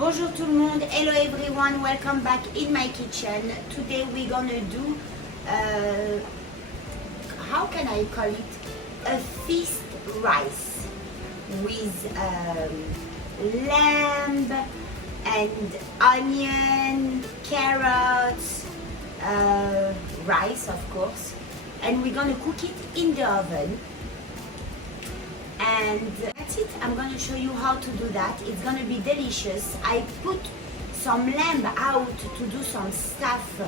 Bonjour tout le monde, hello everyone, welcome back in my kitchen. Today we're gonna do, how can I call it, a feast rice with lamb and onion, carrots, rice of course, and we're gonna cook it in the oven. And that's it. I'm going to show you how to do that. It's going to be delicious. I put some lamb out to do some stuffed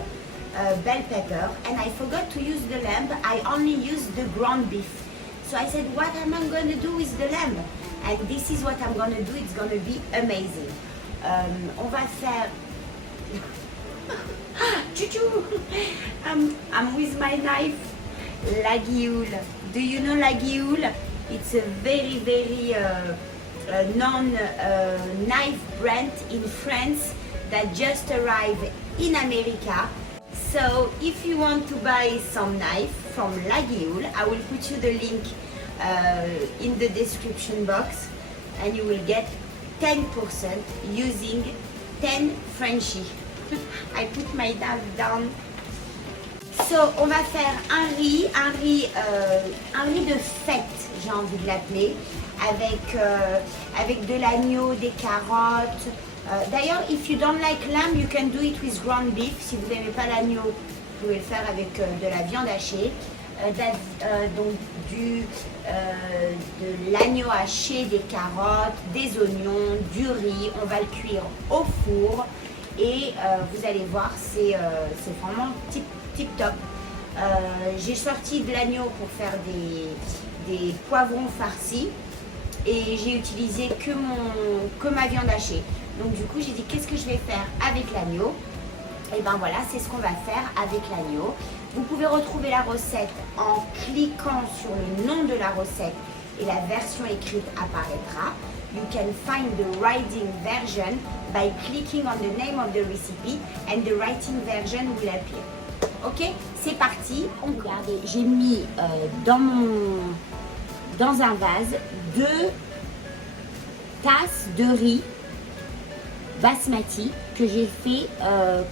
bell pepper, and I forgot to use the lamb. I only used the ground beef. So I said, what am I going to do with the lamb? And this is what I'm going to do. It's going to be amazing. On va faire... Chouchou! I'm with my knife. La guioule. Do you know la guioule? It's a very known knife brand in France that just arrived in America. So if you want to buy some knife from La Guioule, I will put you the link in the description box, and you will get 10% using 10 Frenchie. I put my knife down. So, on va faire un riz de fête, j'ai envie de l'appeler, avec de l'agneau, des carottes. D'ailleurs, if you don't like lamb, you can do it with ground beef. Si vous n'aimez pas l'agneau, vous pouvez le faire avec de la viande hachée. Donc de l'agneau haché, des carottes, des oignons, du riz. On va le cuire au four et vous allez voir, c'est vraiment tip top. J'ai sorti de l'agneau pour faire des poivrons farcis et j'ai utilisé que ma viande hachée. Donc du coup j'ai dit qu'est-ce que je vais faire avec l'agneau. Et ben voilà, c'est ce qu'on va faire avec l'agneau. Vous pouvez retrouver la recette en cliquant sur le nom de la recette et la version écrite apparaîtra. You can find the writing version by clicking on the name of the recipe and the writing version will appear. Ok, c'est parti. Regardez, j'ai mis dans un vase 2 tasses de riz basmati que j'ai fait,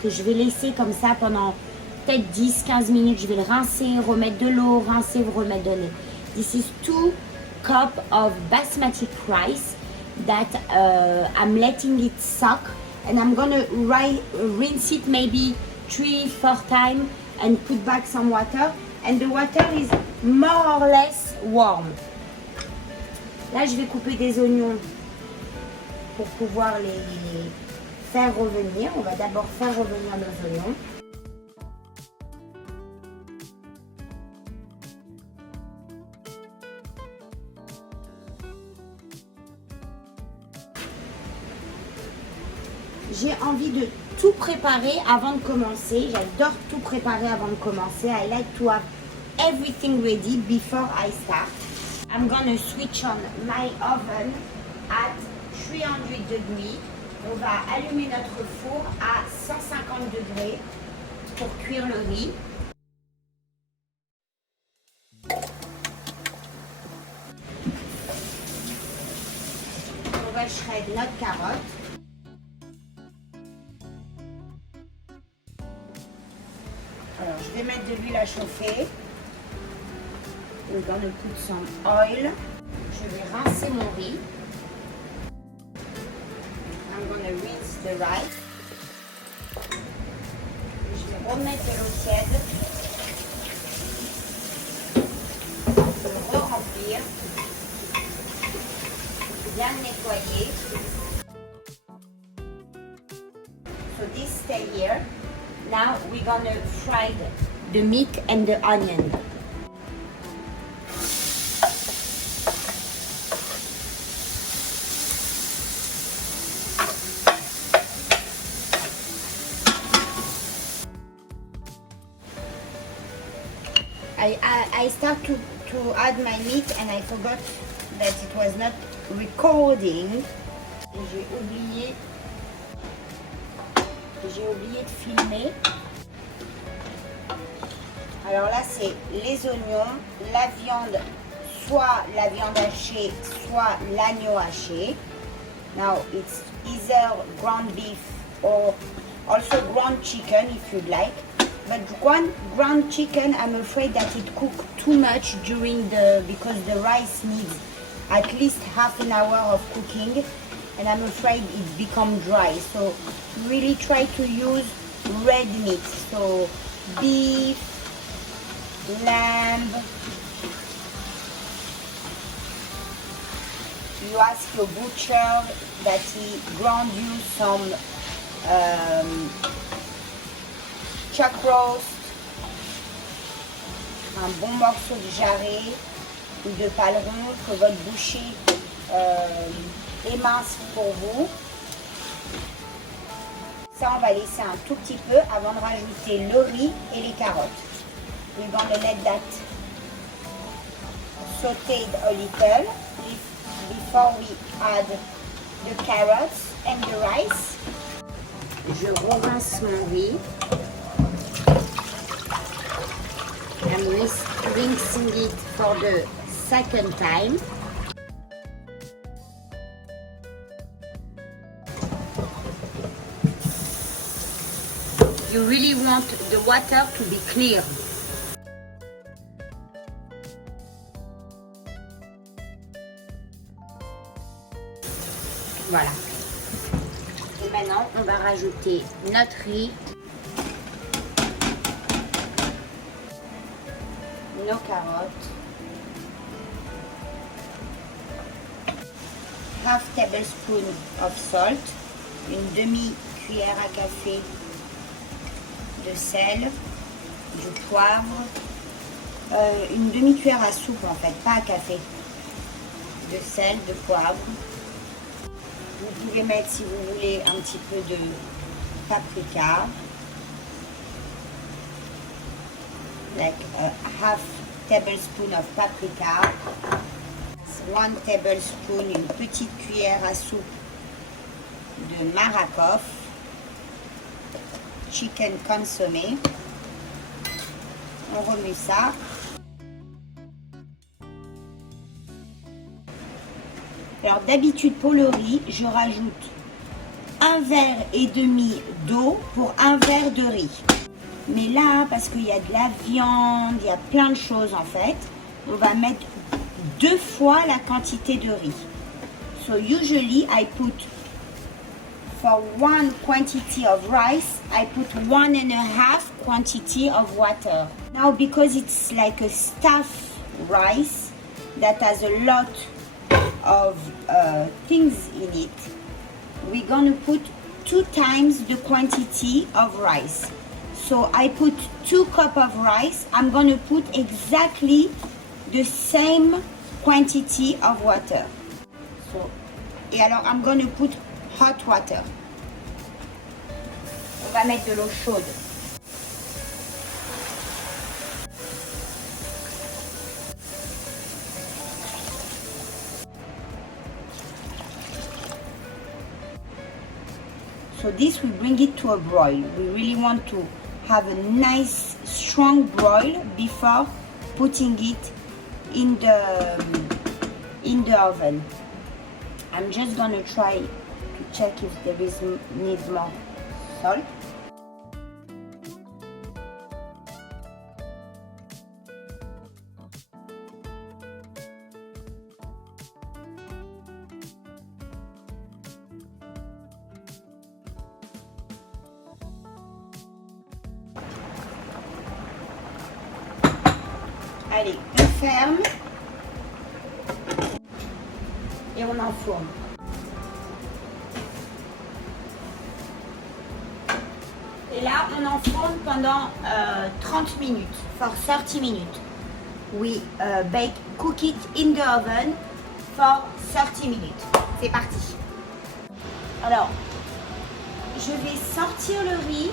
que je vais laisser comme ça pendant peut-être 10-15 minutes. Je vais le rincer, remettre de l'eau, rincer, remettre de l'eau. This is 2 cups of basmati rice that I'm letting it soak, and I'm gonna rinse it maybe 3-4 times and put back some water, and the water is more or less warm. Là je vais couper des oignons pour pouvoir les faire revenir. On va d'abord faire revenir nos oignons. J'ai envie de tout préparer avant de commencer. J'adore tout préparer avant de commencer. I like to have everything ready before I start. I'm gonna switch on my oven at 300 degrés. On va allumer notre four à 150 degrés pour cuire le riz. On va shred notre carotte. Alors, je vais mettre de l'huile à chauffer. We're gonna put some oil. Je vais rincer mon riz. I'm gonna rinse the rice. Je vais remettre de l'eau tiède. Je vais le remplir. Bien le nettoyer. So this stay here. Now we're gonna fry the meat and the onion. I start to add my meat and I forgot that it was not recording. J'ai oublié de filmer. Alors là, c'est les oignons, la viande, soit la viande hachée, soit l'agneau haché. Now it's either ground beef or also ground chicken if you'd like. But ground chicken, I'm afraid that it cooks too much because the rice needs at least half an hour of cooking, and I'm afraid it becomes dry. So really try to use red meat. So beef, lamb. You ask your butcher that he ground you some chuck roast, un bon morceau de jarret ou de paleron que votre boucher émince pour vous. Ça, on va laisser un tout petit peu avant de rajouter le riz et les carottes. We're going to let that sauté a little before we add the carrots and the rice. Je rince mon riz. I'm rinsing it for the second time. You really want the water to be clear. Voilà. Et maintenant, on va rajouter notre riz, nos carottes, half tablespoon of salt, une demi-cuillère à café de sel, du poivre, une demi-cuillère à soupe en fait, pas à café, de sel, de poivre. Vous pouvez mettre, si vous voulez, un petit peu de paprika, like a half tablespoon of paprika, 1 tablespoon, une petite cuillère à soupe de maracof, chicken consommé. On remue ça. Alors d'habitude pour le riz, je rajoute 1,5 verre d'eau pour 1 verre de riz. Mais là, parce qu'il y a de la viande, il y a plein de choses en fait, on va mettre 2 fois la quantité de riz. So usually I put, for 1 quantity of rice, I put 1.5 quantity of water. Now because it's like a stuffed rice that has a lot of things in it, we're gonna put 2 times the quantity of rice. So I put 2 cups of rice. I'm gonna put exactly the same quantity of water. So, et alors I'm gonna put hot water. On va mettre de l'eau chaude. So this will bring it to a broil. We really want to have a nice strong broil before putting it in the oven. I'm just gonna try to check if there is need more salt. Allez, on ferme et on enfourne. Et là, on enfourne pendant 30 minutes, for 30 minutes. We cook it in the oven for 30 minutes. C'est parti. Alors, je vais sortir le riz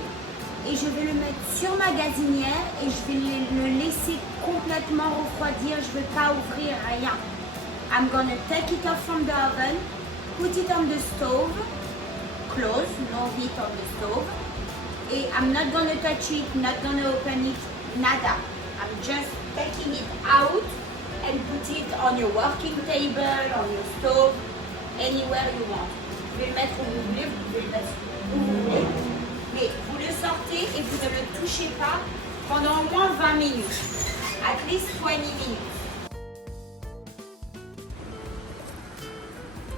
et je vais le mettre sur ma gazinière et je vais le laisser complètement refroidir. Je ne vais pas ouvrir rien. I'm gonna take it off from the oven, put it on the stove, close, no heat on the stove. And I'm not gonna touch it, not gonna open it, nada. I'm just taking it out and put it on your working table, on your stove. anywhere you want. Vous pouvez le mettre où vous voulez, vous pouvez le mettre où vous voulez. Mais vous le sortez et vous ne le touchez pas pendant au moins 20 minutes. At least 20 minutes.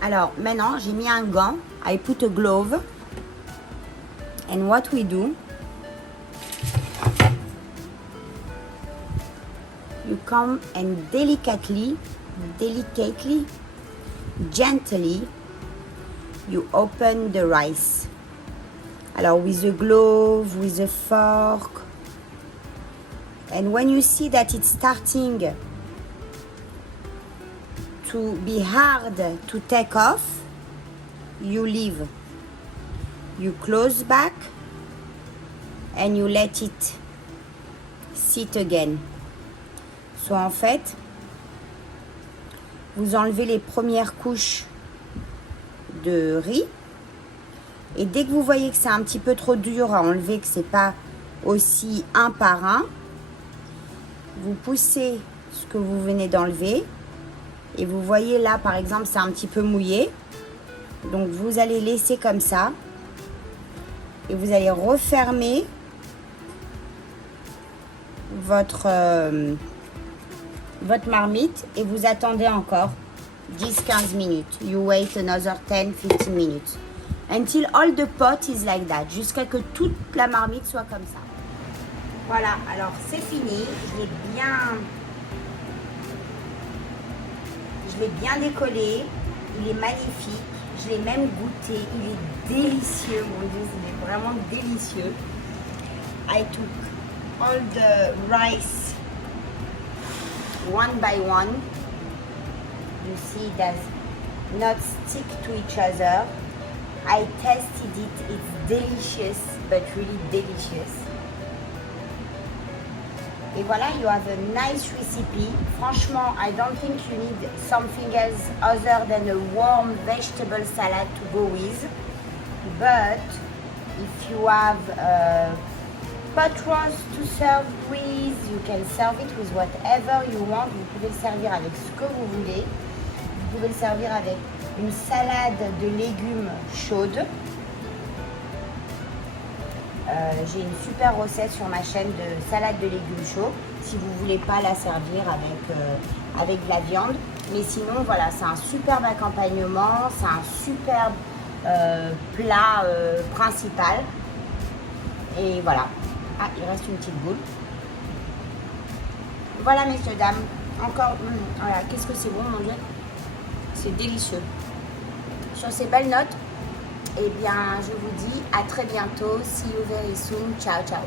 Alors maintenant, j'ai mis un gant. I put a glove. And what we do, you come and delicately, gently, you open the rice. Alors with a glove, with a fork. And when you see that it's starting to be hard to take off, you leave. You close back and you let it sit again. So en fait, vous enlevez les premières couches de riz et dès que vous voyez que c'est un petit peu trop dur à enlever, que c'est pas aussi un par un, vous poussez ce que vous venez d'enlever et vous voyez là par exemple c'est un petit peu mouillé, donc vous allez laisser comme ça et vous allez refermer votre marmite et vous attendez encore 10-15 minutes. You wait another 10-15 minutes until all the pot is like that, jusqu'à que toute la marmite soit comme ça. Voilà, alors c'est fini, je l'ai bien décollé, il est magnifique, je l'ai même goûté, il est délicieux, mon Dieu, il est vraiment délicieux. I took all the rice one by one. You see it does not stick to each other. I tested it, it's delicious, but really delicious. Et voilà, you have a nice recipe. Franchement, I don't think you need something else other than a warm vegetable salad to go with. But if you have pot roast to serve with, you can serve it with whatever you want. Vous pouvez le servir avec ce que vous voulez. Vous pouvez le servir avec une salade de légumes chaude. J'ai une super recette sur ma chaîne de salade de légumes chauds si vous ne voulez pas la servir avec de la viande. Mais sinon, voilà, c'est un superbe accompagnement, c'est un superbe plat principal. Et voilà. Ah, il reste une petite boule. Voilà, messieurs, dames. Encore, voilà, qu'est-ce que c'est bon, mon Dieu. C'est délicieux. Sur ces belles notes, eh bien, je vous dis à très bientôt. See you very soon. Ciao, ciao.